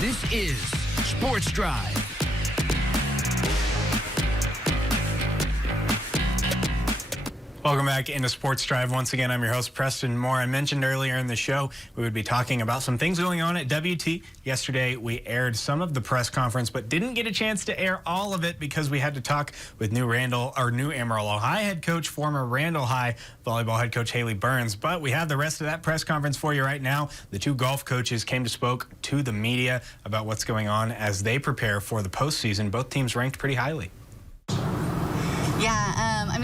This is Sports Drive. Welcome back into Sports Drive. Once again, I'm your host, Preston Moore. I mentioned earlier in the show we would be talking about some things going on at WT. Yesterday, we aired some of the press conference, but didn't get a chance to air all of it because we had to talk with new Amarillo High head coach, former Randall High volleyball head coach Haley Burns. But we have the rest of that press conference for you right now. The two golf coaches came to spoke to the media about what's going on as they prepare for the postseason. Both teams ranked pretty highly. Yeah,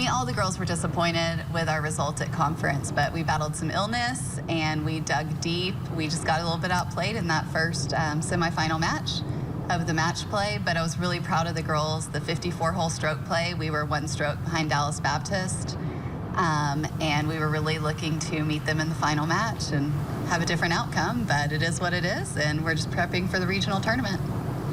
all the girls were disappointed with our result at conference, but we battled some illness and we dug deep. We just got a little bit outplayed in that first semifinal match of the match play, but I was really proud of the girls. The 54-hole stroke play, we were one stroke behind Dallas Baptist, and we were really looking to meet them in the final match and have a different outcome, but it is what it is, and we're just prepping for the regional tournament.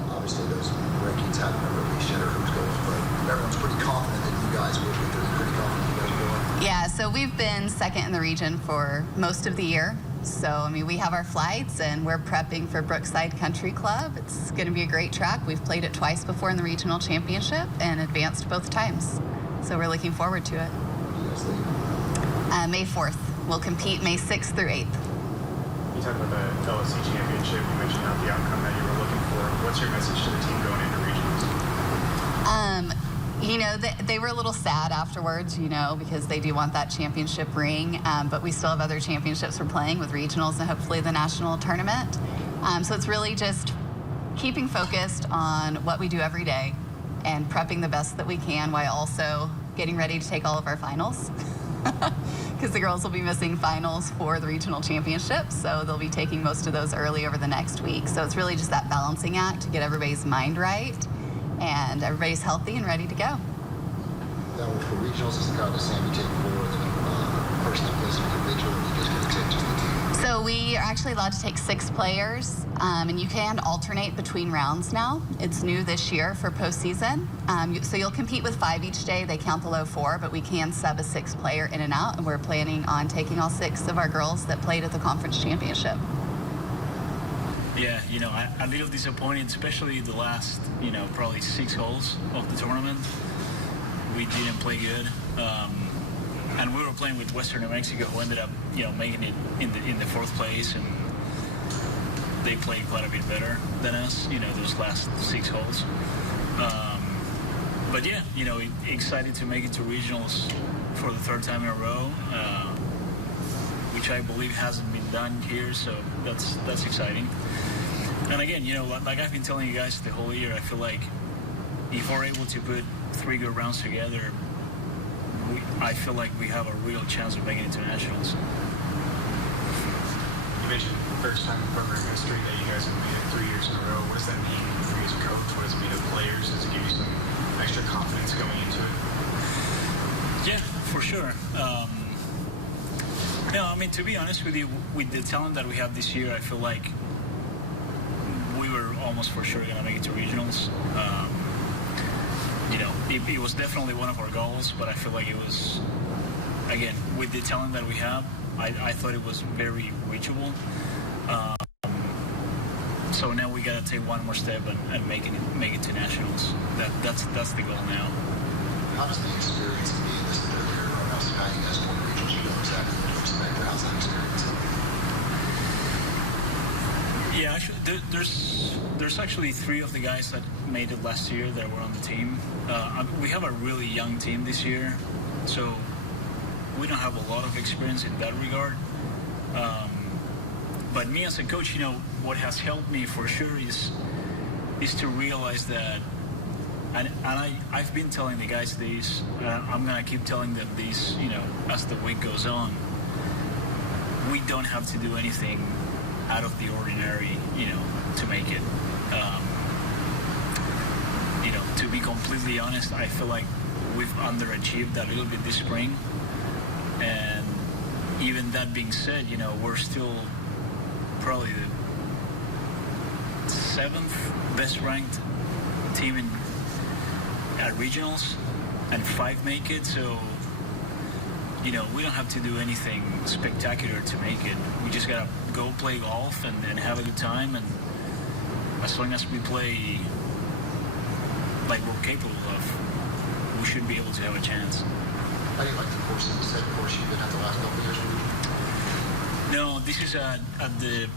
Obviously, those rankings haven't really shared who's going, but everyone's pretty confident that you guys will be pretty confident you guys are going. Yeah, so we've been second in the region for most of the year. So, we have our flights, and we're prepping for Brookside Country Club. It's going to be a great track. We've played it twice before in the regional championship and advanced both times. So we're looking forward to it. When do you guys leave? May 4th. We'll compete May 6th through 8th. You talked about the LSC championship. You mentioned not the outcome that you were looking for. What's your message to the team going into regionals? They were a little sad afterwards, because they do want that championship ring, but we still have other championships we're playing with regionals and hopefully the national tournament. So it's really just keeping focused on what we do every day and prepping the best that we can while also getting ready to take all of our finals. Because the girls will be missing finals for the regional championship, so they'll be taking most of those early over the next week. So it's really just that balancing act to get everybody's mind right and everybody's healthy and ready to go. Now, for regionals, is the kind of the same, you take 4 and then person that plays individual, and you just going to take just the team? So we are actually allowed to take 6 players, and you can alternate between rounds now. It's new this year for postseason. So you'll compete with 5 each day. They count the low 4, but we can sub a 6th player in and out, and we're planning on taking all 6 of our girls that played at the conference championship. Yeah, I'm a little disappointed, especially the last, probably 6 holes of the tournament. We didn't play good. And we were playing with Western New Mexico, who ended up, making it in the 4th place, and they played quite a bit better than us, those last 6 holes. But yeah, excited to make it to regionals for the 3rd time in a row, which I believe hasn't been done here, so that's exciting. And again, like I've been telling you guys the whole year, I feel like if we're able to put 3 good rounds together, I feel like we have a real chance of making it to nationals. You mentioned first time in program history that you guys have made it 3 years in a row. What does that mean for you as a coach? What does it mean to the players? Does it give you some extra confidence going into it? Yeah, for sure. To be honest with you, with the talent that we have this year, I feel like we were almost for sure going to make it to regionals. It was definitely one of our goals, but I feel like it was, again, with the talent that we have, I thought it was very reachable. So now we got to take one more step and make it to nationals. That's the goal now. How does the experience of being this earlier or else how you guys won regionals? You know exactly what to expect. How's that experience? Yeah, actually, there's actually 3 of the guys that made it last year that were on the team. We have a really young team this year, so we don't have a lot of experience in that regard. But me as a coach, what has helped me for sure is to realize that, and I've been telling the guys this, I'm gonna keep telling them this, as the week goes on. We don't have to do anything out of the ordinary, to make it. To be completely honest, I feel like we've underachieved a little bit this spring. And even that being said, we're still probably the 7th best ranked team at regionals, and 5 make it. So, we don't have to do anything spectacular to make it. We just gotta go play golf and have a good time and as long as we play like we're capable of, we should be able to have a chance. How do you like the course? You said course you've been at the last couple of years? No, this is at the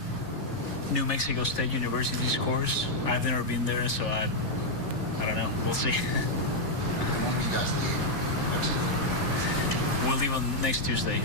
New Mexico State University's course. I've never been there, so I don't know. We'll see. And when do you guys leave? We'll leave on next Tuesday.